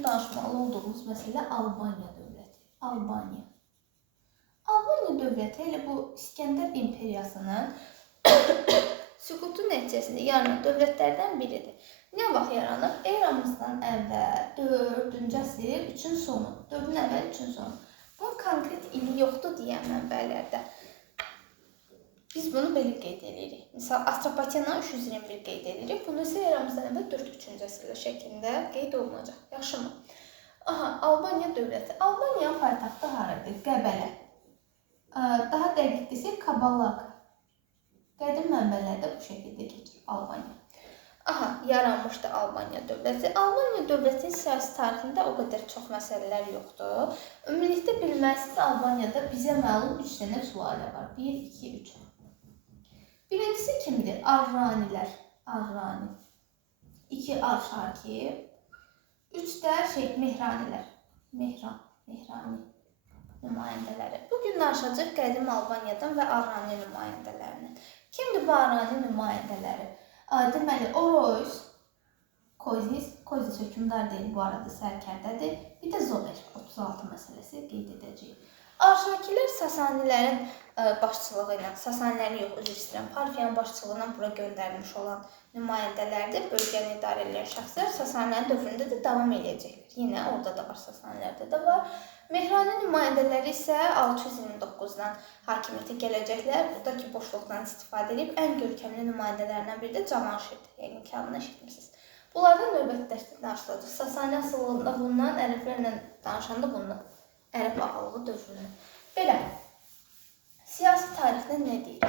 bugün danışmalı olduğumuz məsələ Albaniya dövləti. Albaniya dövləti elə bu İskəndər imperiyasının süqutu nəticəsində yaranan dövlətlərdən biridir. Nə vaxt yaranıb? Eramızdan əvvəl 4-cü əsr 3-ün sonu. 4-ün əvvəl 3-ün sonu. Bunun konkret ili yoxdur deyən mənbələrdə. Biz bunu belə qeyd edirik. Misal, Atropatena 321 qeyd edirik. Bunu isə eramızdan əvvəl 4-3-cü əsrlər şəklində qeyd olunacaq. Yaxşımı? Albaniya dövləti. Albaniyanın paytaxtı haradır? Qəbələ. Daha dəqiq desək, Kabalaka. Qədim mənbələrdə bu şəkildə keçir Albaniya. Yaranmışdı Albaniya dövləti. Albaniya dövlətinin siyasi tarixində o qədər çox məsələlər yoxdur. Ümumilikdə bilməlisiniz, Albaniyada bizə məlum 3 dənə sülalə var. 1, 2, 3. Birincisi kimdir? Arranilər. Arrani. 2 Arşaki. 3 də Mehranilər. Mehrani nümayəndələri. Bugün danışacaq qədim Albaniyadan və Arrani nümayəndələrindən. Kimdir bu Arrani nümayəndələri? Deməli, Orois, Kozis hökmdar deyil, bu arada sərkərdədir. Bir də Zober, 36 məsələsi qeyd edəcəyik. Arşakilər Sasanilərin başçılığı ilə, Sasanilərin yox, üzr istəyirəm, Parfiyanın başçılığı ilə bura göndərilmiş olan nümayəndələrdir. Bölgəni idarə edən şəxslər Sasanilərin dövründə də davam edəcəklər. Yenə orada da var, Sasanilərdə də var. Mehrani nümayəndələri isə 629-dan hakimiyyətə gələcəklər. Buradakı boşluqdan istifadə edib ən görkəmli nümayəndələrindən biri də Cavanşirdir. Yəqin ki, adını eşitmişsiniz. Bunlardan növbəti dərsdə danışılacaq. Sasani asıllığında bundan, ərəblərlə danışanda bundan. Ərəb ağalığı dövrünü. Belə, siyasi tarixdə nə deyir?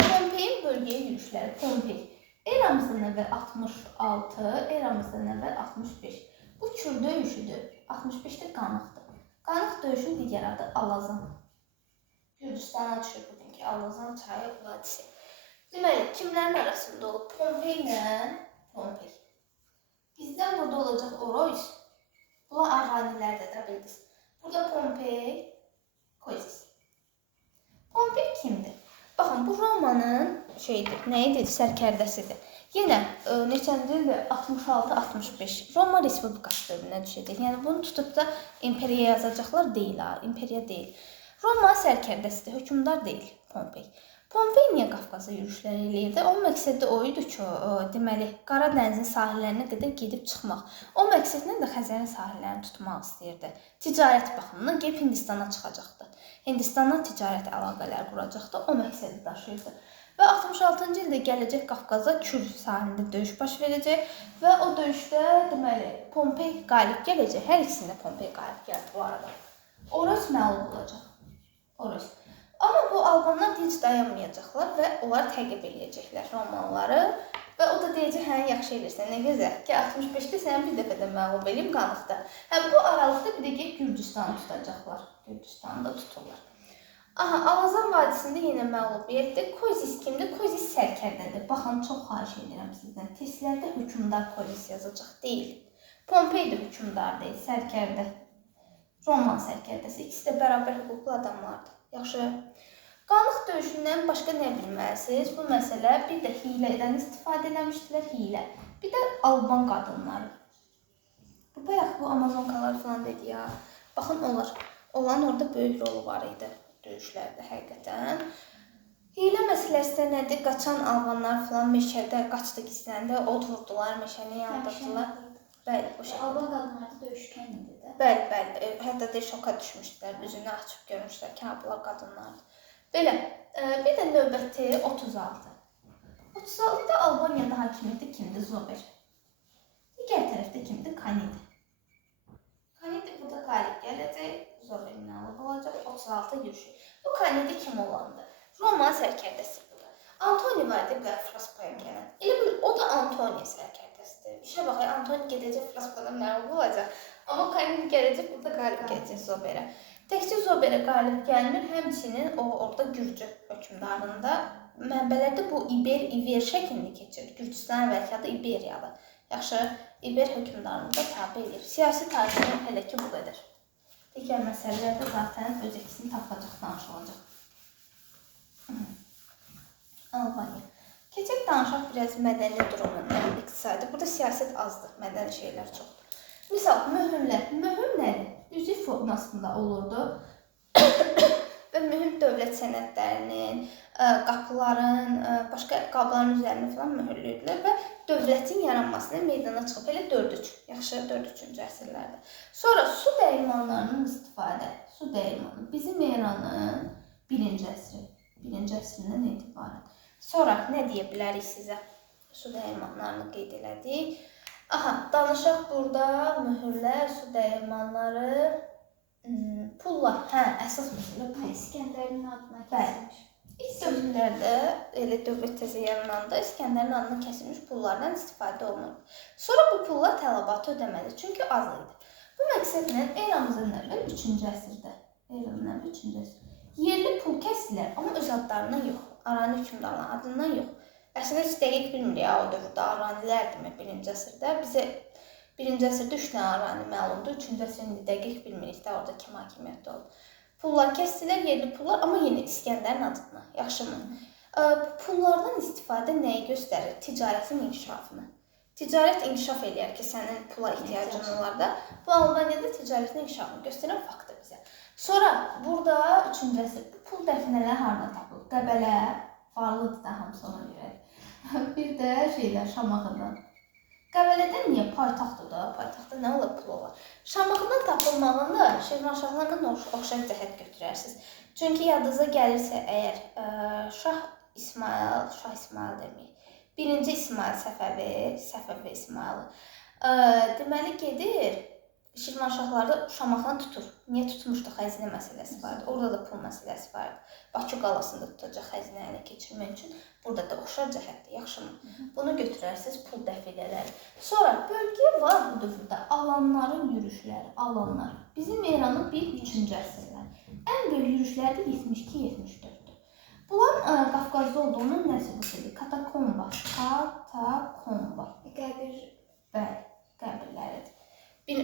Pompeyin bölgəyə yürüşləri. Pompey. Eramızdan əvvəl 66, eramızdan əvvəl 65. Bu Kür döyüşüdür. 65-də Qanıqdır. Qanıq döyüşün digər adı Alazan. Gürcüstana düşür bugünkü Alazan çayı vadisi. Deməli, kimlərin arasında olub? Pompey ilə Pompey. Bizdən burada olacaq Orois. Bunlar Arranilərdə də bildiniz. Burada Pompey, Kozis. Pompey kimdir? Baxın, bu Romanın nəyidir? Sərkərdəsidir. Yenə neçənci ildir? 66-65. Roma Respublikası dövrünə düşəcək. Yəni bunu tutub da imperiya yazacaqlar deyil, imperiya deyil. Roma sərkərdəsidir, hökmdar deyil Pompey. Pompey niyə Qafqaza yürüşlər eləyirdi? Onun məqsədi o idi ki, deməli, Qara dənizin sahillərinə qədər gedib çıxmaq. O məqsədlə də Xəzərin sahillərini tutmaq istəyirdi. Ticarət baxımından gedib Hindistana çıxacaqdı. Hindistanla ticarət əlaqələri quracaqdı. O məqsədi daşıyırdı. Və 66-cı ildə gələcək Qafqaza Kür sahilində döyüş baş verəcək və o döyüşdə deməli Pompey qalib gələcək. Hər ikisində Pompey qalib gəldi bu arada. Orois məğlub olacaq. Orois. Amma bu albanlar dinc dayanmayacaqlar və onlar təqib eləyəcəklər Romalıları və o da deyəcək, hə, yaxşı elirsən, nə gözəl ki, 65-də səni bir dəfə də məğlub eləyim Qanıqda. Bu aralıqda bir də gəlib Gürcüstanı tutacaqlar. Gürcüstanı da tuturlar. Alazan vadisində yenə məğlubiyyətdir. Kozis kimdir? Kozis sərkərdədir. Baxın, çox xahiş edirəm sizdən. Testlərdə hökmdar Kozis yazacaq deyil. Pompey də hökmdar deyil, sərkərdə. Roman sərkərdəsi. İkisi də bərabər hüquqlu adamlardır. Yaxşı. Qanıq döyüşündən başqa nə bilməlisiniz? Bu məsələ bir də hilədən istifadə eləmişdilər, hilə. Bir də Alban qadınları. Bayaq bu Amazonkalar falan dedi ya. Baxın, onların orada böyük rolu var idi. Döyüşlərdə həqiqətən. Hilə məsələsi də nədir? Qaçan albanlar falan meşədə qaçdı, gizləndi, od vurdular, meşəni yandırdılar. Bəli, o şəkildə. Alban qadınları döyüşkən idi də. Bəli. Hətta də şoka düşmüşdülər, üzünü açıb görmüşlər ki, bunlar qadınlardır. Belə, bir də növbəti 36. 36-da Albaniyada hakimiyyəti kimdir? Zober. Digər tərəfdə kimdir? Kanidi. Kanidi burada qalib gələcək. Zober məğlub olacaq. 36 yürüşü. Bu Kanidi kim olandır? Roma sərkərdəsi budur. Antoni var idi Fraspoya gələn. Elə bil, o da Antoni sərkərdəsidir. İşə baxay, Antoni gedəcək Fraspodan məğlub olacaq. Amma Kanidi gələcək, burada qalib gələcək Zoberə. Təkcə Zoberə qalib gəlmir, həmçinin o orada Gürcü hökmdarlığında mənbələrdə bu İber şəklində keçir. Gürcüstan əvvəlki adı İberiyadır. Yaxşı, İber hökmdarlığında tabi edir. Siyasi tarixinin hələ ki bu qədər. Digər məsələlərdə zaten öz eksini tapacaq, danışılacaq. Albaniya. Keçək danışaq biraz mədəni durumundan, iqtisadi. Burada siyasət azdır, mədəni şeylər çoxdur. Misal, möhürlər. Möhür nədir? Üzük formasında olurdu. Və mühüm dövlət sənədlərinin, qapıların, başqa qabların üzərinə falan möhürlüydülər və dövlətin yaranmasına meydana çıxıb. Elə 4-3, yaxşı 4-3-cü əsrlərdə. Sonra su dəyirmanlarının istifadə. Su dəyirmanı bizim eranın 1-ci əsri. 1-ci əsrindən etibarən. Sonra nə deyə bilərik sizə? Su dəyirmanlarını qeyd elədik. Aha, danışaq burada möhürlər, su dəyirmanları, pullar. Hə, əsas məsələ pul. İskəndərin adına kəsilmiş. İlk dövrlərdə, elə dövlət təzə yarananda İskəndərin adına kəsilmiş pullardan istifadə olunurdu. Sonra bu pullar tələbatı ödəməli, çünki az idi. Bu məqsədlə eramızdan əvvəl 3-cü əsrdə, eramızdan əvvəl 3-cü əsrdə yerli pul kəsdilər, amma öz adlarından yox, Arani hökmdarların adından yox. Əslində heç dəqiq bilmirik ya, o dövrdə Aranilər demək 1-ci əsrdə. Bizə 1-ci əsrdə 3 dənə Arani məlumdur, 3-cü əsrdə dəqiq bilmirik də orada kim hakimiyyətdə oldu. Pullar kəsdilər, yerli pullar, amma yenə İskəndərin adına. Yaxşımı? Bu pullardan istifadə nəyi göstərir? Ticarətin inkişafını. Ticarət inkişaf eləyər ki, sənin pula ehtiyacın olar da. Bu Albaniyada ticarətin inkişafını göstərən faktdır bizə. Sonra burada 3-cü əsrdə pul dəfinələri hardan tapılır? Qəbələ, varlıdır da hamısı ona görə. Bir də şeylər, Şamaxıdan. Qəbələdən niyə? Paytaxtdır da, paytaxtda nə olar pul olar? Şamaxıdan tapılmağında Şirvanşahlarla oxşar cəhət götürərsiniz. Çünki yadınıza gəlirsə əgər Şah İsmayıl deməyək, 1-ci İsmayıl Səfəvi İsmayılı deməli gedir, Şirvanşahlarda Şamaxını tutur. Niyə tutmuşdu? Xəzinə məsələsi vardı. Orada da pul məsələsi vardı. Bakı qalasında tutacaq xəzinəni keçirmək üçün. Burada da oxşar cəhətdir, yaxşımı? Bunu götürərsiniz, pul dəfilələri. Sonra bölgə var bu dövrdə alanların yürüşləri, alanlar. Bizim eranın 1-3-cü əsrlər. Ən böyük yürüşləri də 72-74-dür. Bunların Qafqazda olduğunu nə sübut edir? Katakomba. Qəbir. Bəli, qəbirləridir.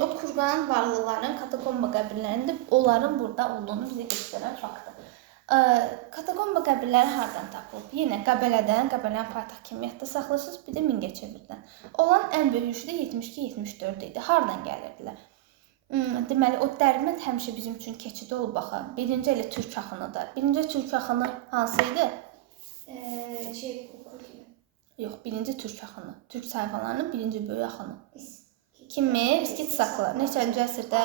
O kurqanın varlıların katakomba qəbirlərində onların burada olduğunu bizə göstərən faktdır. Katakomba qəbirləri hardan tapılıb? Yenə Qəbələdən, Qəbələnin paytaxt kimiyyətdə saxlayırsınız, bir də Mingəçevirdən. Olan ən böyük yürüşü də 72-74 idi. Hardan gəlirdilər? Deməli, o Dərbənd həmişə bizim üçün keçidi olub baxı. Birinci elə Türk axınıdır. Birinci Türk axını hansı idi? Yox, birinci Türk axını. Türk sayfalarının birinci böyük axını. Kimi? İskit saxlar. Neçənci əsrdə?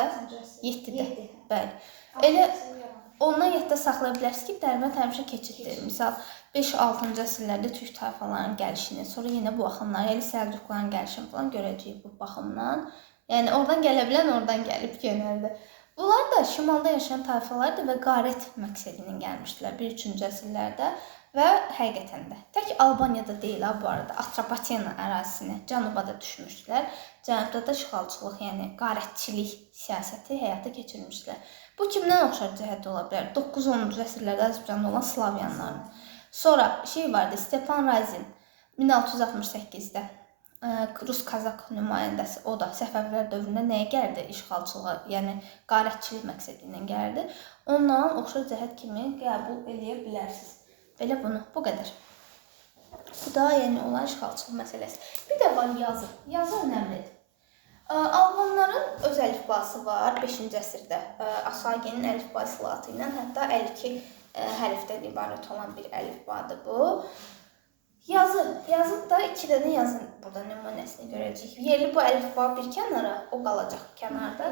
7-də. Bəli. Elə ondan yadda saxlaya bilərsiniz ki, Dərbənd həmişə keçiddir. Misal, 5-6-cı əsrlərdə Türk tayfalarının gəlişini, sonra yenə bu axınlar, yəni Səlcuqların gəlişini falan görəcəyik bu baxımdan. Yəni, oradan gələ bilən oradan gəlib genəldə. Bunlar da şimalda yaşayan tayfalardır və qarət məqsədilə gəlmişdilər 1-3-cü əsrlərdə və həqiqətən də. Tək Albaniyada deyil bu arada, Atropatena ərazisinə, cənuba da düşmüşdülər. Cənubda da işğalçılıq, yəni qarətçilik siyasəti həyata keçirmişdilər. Bu kimdən oxşar cəhət ola bilər? 9-10-cu əsrlərdə Azərbaycanda olan Slavyanların. Sonra vardı, Stepan Razin 1668-də Rus-Kazak nümayəndəsi, o da Səfəvilər dövründə nəyə gəldi? İşğalçılığa, yəni qarətçilik məqsədi ilə gəldi. Ondan oxşar cəhət kimi qəbul eləyə bilərsiniz. Belə bunu, bu qədər. Bu da yəni olan işğalçılıq məsələsi. Bir də var yazı. Yazı önəmlidir. Albanların öz əlifbası var 5-ci əsrdə. Asagenin əlifba islahatı ilə, hətta 52 hərfdən ibarət olan bir əlifbadır bu. Yazı da 2 dənə yazı burada nümunəsini görəcəyik. Yerli bu əlifba bir kənara, o qalacaq kənarda.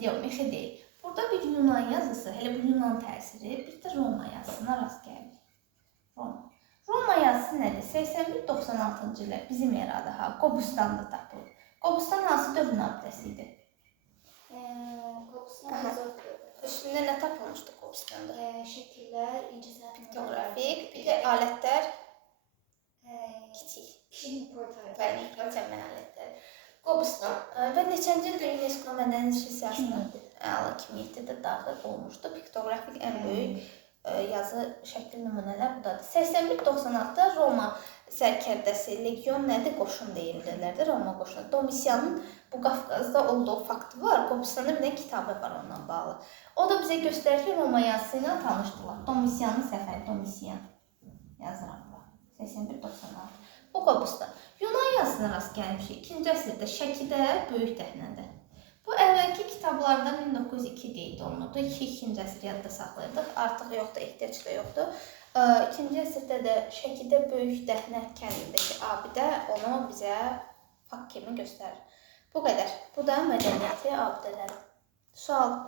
Yox, mexi deyil. Burada bir Yunan yazısı, elə bu Yunan təsiri, bir də Roma yazısına rast gəlir. Roma yazısı nədir? 81-96-cı illər bizim erada, Qobustanda tapılır. Qobustan hansı dövrün abidəsi idi? Qobustan üstündə nə tapılmışdı Qobustanda? Şəkillər, incəsənət, Fotoqrafik, bir də alətlər, kiçik. Kişinin portayı. Bəli, ölçənmə alətləri. Qobustan və neçənci ildə UNESCO mədəni irsi siyasətində 2007-də daxil olmuşdu. Piktoqrafik ən böyük yazı şəkil nümunələr budadır. 81-96-da Roma sərkərdəsi, legion nədir? Qoşun deyildirlər də, Roma qoşunu. Domisianın bu Qafqazda olduğu faktı var. Qobustanda bir də kitabı var ondan bağlı. O da bizə göstərir ki, Roma yazısı ilə tanışdılar. Domisianın səfəri, Domisian yazıram. 81-96. Bu Qobustan. Yunan yazısına rast gəlmişik. 2-ci əsrdə Şəkidə böyük dəhnədə. Bu əvvəlki kitablardan 1902 qeyd olunurdu. 2-ci əsr yadda saxlayırdıq. Artıq yoxdur, ehtiyac da yoxdur. 2-ci əsrdə də Şəkidə böyük dəhnə kəndindəki abidə onu bizə fakt kimi göstərir. Bu qədər. Bu da mədəniyyəti abidələri. Sual.